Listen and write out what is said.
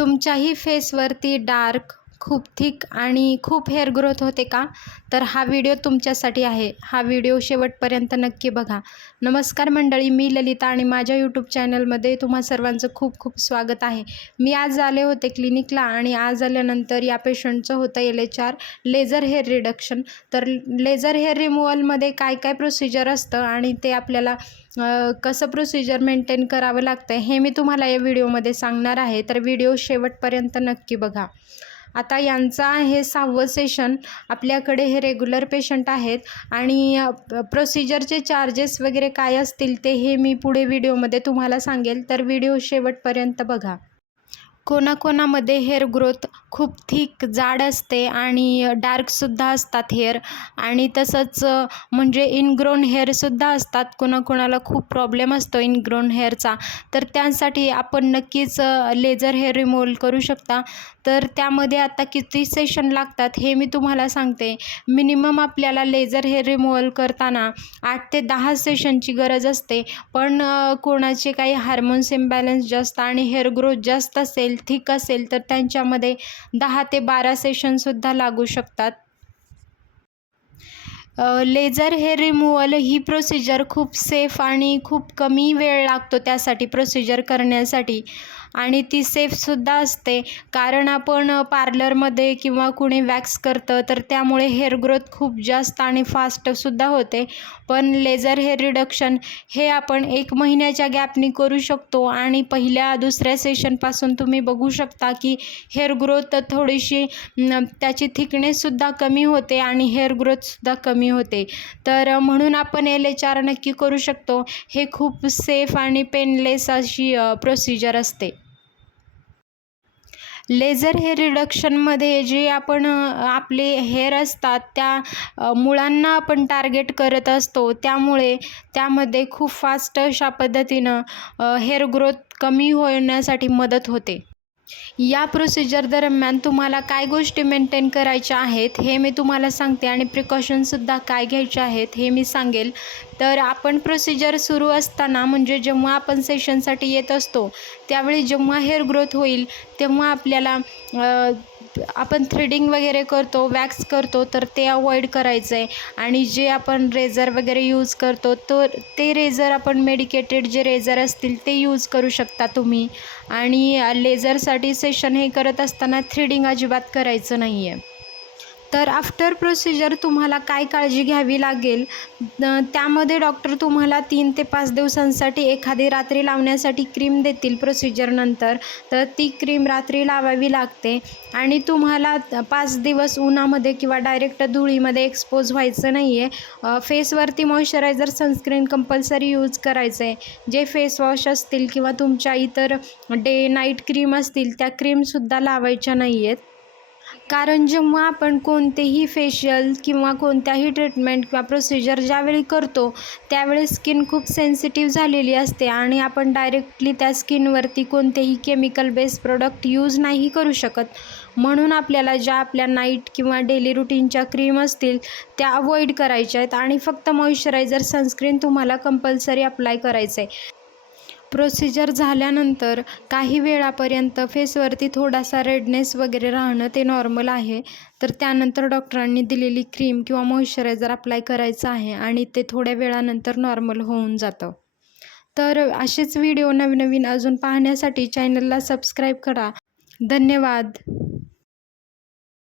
तुमच्याही फेसवरती डार्क खूप थिक आणि खूप हेअर ग्रोथ होते का? तर हा व्हिडिओ तुमच्यासाठी आहे. हा व्हिडिओ शेवटपर्यंत नक्की बघा. नमस्कार मंडळी मी ललिता आणि माझ्या यूट्यूब चॅनलमध्ये तुम्हा सर्वांचं खूप खूप स्वागत आहे. मी आज आले होते क्लिनिकला आणि आज आल्यानंतर या पेशंटचं होतं L H R laser hair reduction तर लेझर हेअर रिमूव्हलमध्ये काय काय प्रोसिजर असतं आणि ते आपल्याला कसं प्रोसिजर मेंटेन करावं लागतं हे मी तुम्हाला या व्हिडिओमध्ये सांगणार आहे. तर व्हिडिओ शेवटपर्यंत नक्की बघा. आता यांचा हे सहावं सेशन आपल्याकडे हे रेग्युलर पेशंट आहेत आणि प्रोसिजरचे चार्जेस वगैरे काय असतील ते हे मी पुढे व्हिडिओमध्ये तुम्हाला सांगेल. तर व्हिडिओ शेवटपर्यंत बघा. कोणाकोणामध्ये हेअर ग्रोथ खूप थिक जाड असते आणि डार्कसुद्धा असतात हेअर. आणि तसंच म्हणजे इनग्रोन हेअरसुद्धा असतात. कोणाकोणाला खूप प्रॉब्लेम असतो इनग्रोन हेअरचा. तर त्यासाठी आपण नक्कीच लेझर हेअर रिमूव्हल करू शकता. तर त्यामध्ये आता किती सेशन लागतात हे मी तुम्हाला सांगते. मिनिमम आपल्याला लेझर हेअर रिमूव्हल करताना आठ ते दहा सेशनची गरज असते. पण कोणाचे काही हार्मोन्स इम्बॅलन्स जास्त आणि हेअर ग्रोथ जास्त असेल थिक असेल तर त्यांच्यामध्ये दहा ते बारा सेशनसुद्धा लागू शकतात. लेझर हेअर रिमूवल ही प्रोसिजर खूप सेफ आणि खूप कमी वेळ लागतो त्यासाठी प्रोसिजर करण्यासाठी. आणि ती सेफसुद्धा असते. कारण आपण पार्लरमध्ये किंवा कुणी वॅक्स करतं तर त्यामुळे हेअर ग्रोथ खूप जास्त आणि फास्टसुद्धा होते. पण लेझर हेअर रिडक्शन हे आपण एक महिन्याच्या गॅपनी करू शकतो. आणि पहिल्या दुसऱ्या सेशनपासून तुम्ही बघू शकता की हेअर ग्रोथ थोडीशी त्याची थिकनेससुद्धा कमी होते आणि हेअर ग्रोथसुद्धा कमी होते. तर म्हणून आपण एल एच आर नक्की करू शकतो. हे खूप सेफ आणि पेनलेस अशी प्रोसिजर असते. लेझर हेअर रिडक्शनमध्ये जे आपण आपले हेअर असतात त्या मुळांना आपण टार्गेट करत असतो. त्यामुळे त्यामध्ये खूप फास्ट अशा पद्धतीनं हेअर ग्रोथ कमी होण्यासाठी मदत होते. या प्रोसिजर दरम्यान तुम्हाला काय गोष्टी मेंटेन करायच्या आहेत हे मी तुम्हाला सांगते आणि प्रिकॉशनसुद्धा काय घ्यायचे आहेत हे मी सांगेल. तर आपण प्रोसिजर सुरू असताना म्हणजे जेव्हा आपण सेशनसाठी येत असतो त्यावेळी जेव्हा हेअर ग्रोथ होईल तेव्हा आपल्याला आपण थ्रेडिंग वगैरे करतो वॅक्स करतो तर ते अवॉइड करायचं आहे आणि जे आपण रेझर वगैरे यूज करतो तर ते रेझर आपण मेडिकेटेड जे रेझर असतील ते यूज करू शकता तुम्ही. आणि लेझरसाठी सेशन हे करत असताना थ्रेडिंग अजिबात करायचं नाही आहे तर आफ्टर प्रोसिजर तुम्हाला काय काळजी घ्यावी लागेल? त्यामध्ये डॉक्टर तुम्हाला तीन ते पाच दिवसांसाठी एखादी रात्री लावण्यासाठी क्रीम देतील प्रोसिजरनंतर तर ती क्रीम रात्री लावावी लागते. आणि तुम्हाला पाच दिवस उन्हामध्ये किंवा डायरेक्ट धुळीमध्ये एक्सपोज व्हायचं नाही आहे फेसवरती मॉइश्चरायझर सनस्क्रीन कंपल्सरी यूज करायचं आहे जे फेस वॉश असतील किंवा तुमच्या इतर डे नाईट क्रीम असतील त्या क्रीमसुद्धा लावायच्या नाही आहेत कारण जेव्हा आपण कोणतेही फेशियल किंवा कोणत्याही ट्रीटमेंट किंवा प्रोसिजर ज्यावेळी करतो त्यावेळी स्किन खूप सेन्सिटिव्ह झालेली असते आणि आपण डायरेक्टली त्या स्किनवरती कोणतेही केमिकल बेस्ड प्रोडक्ट यूज नाही करू शकत. म्हणून आपल्याला ज्या आपल्या नाईट किंवा डेली रुटीनच्या क्रीम असतील त्या अवॉइड करायच्या आहेत. आणि फक्त मॉइश्चरायझर सनस्क्रीन तुम्हाला कंपल्सरी अप्लाय करायचं आहे प्रोसिजर झाल्यानंतर काही वेळापर्यंत फेसवरती थोडासा रेडनेस वगैरे राहणं ते नॉर्मल आहे. तर त्यानंतर डॉक्टरांनी दिलेली क्रीम किंवा मॉइश्चरायझर अप्लाय करायचं आहे आणि ते थोड्या वेळानंतर नॉर्मल होऊन जातं. तर असेच व्हिडिओ नवीन नवीन अजून पाहण्यासाठी चॅनलला सबस्क्राईब करा. धन्यवाद.